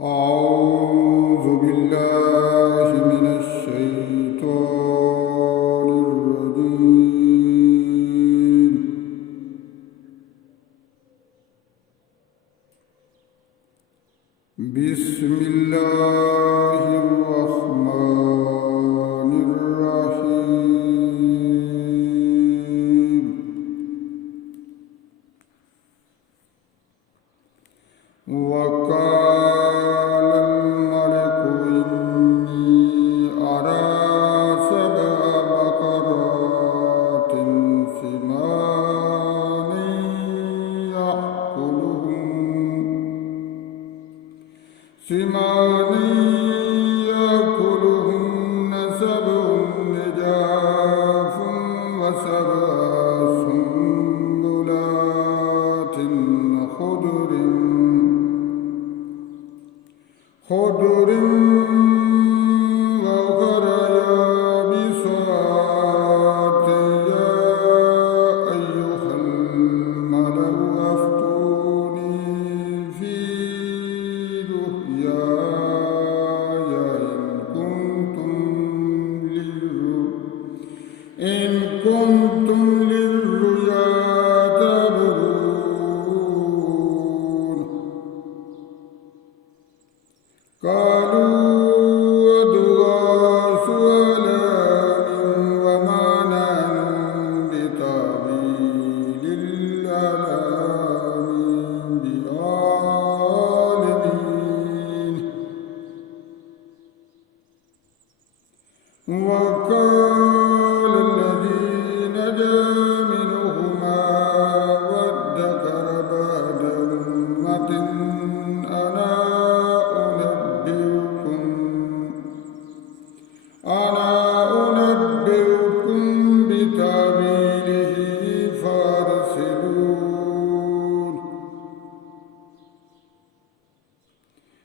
أعوذ بالله من الشيطان الرجيم. بسم الله الرحمن الرحيم. وقال الملك إني أرى سبع بقرات سمان يأكلهن سبع عجاف وسبع سنبلات خضر وأخر يابسات يا أيها الملأ أفتوني في رؤياي إن كنتم للرؤيا تعبرون. قالوا أضغاث أحلام وما نحن بتأويل الأحلام بعالمين. وقال الذي نجا منهما وادكر بعد أمة أنا أنبئكم بتأويله فأرسلون.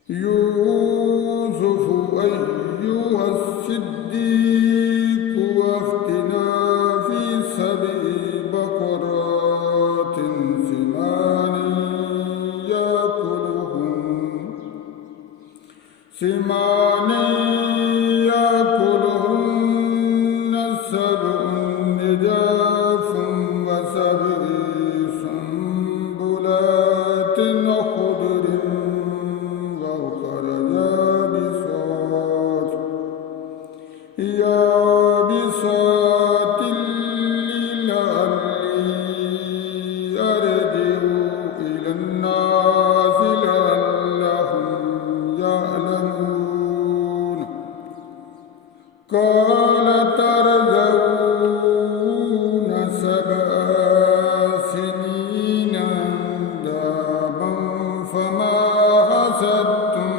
يوسف أيها الصديق وافتنا في سبع بقرات سمان يأكلهن سبع عجاف وسبع سنبلات خضر وأخر يابسات لعلي أرجع إلى الناس لعلهم يعلمون. قال ترجعون 7 سنين دابا فما حصدتم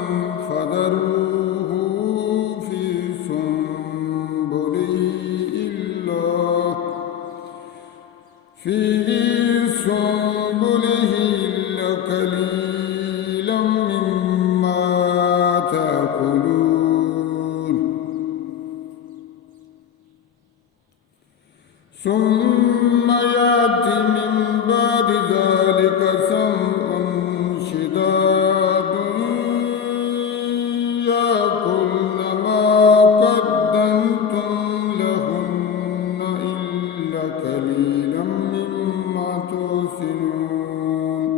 فذروه في سنبله إلا قليلا مما تأكلون. ثم يأتي من بعد ذلك سبع شداد يأكلن ما قدمتم لهن إلا قليلا مما تحسنون.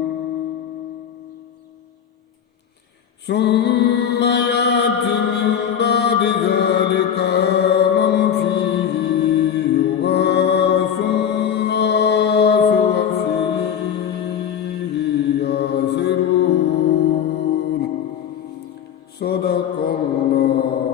ثم يأتي من بعد ذلك عام فيه يغاث الناس وفيه يعصرون. صدق الله.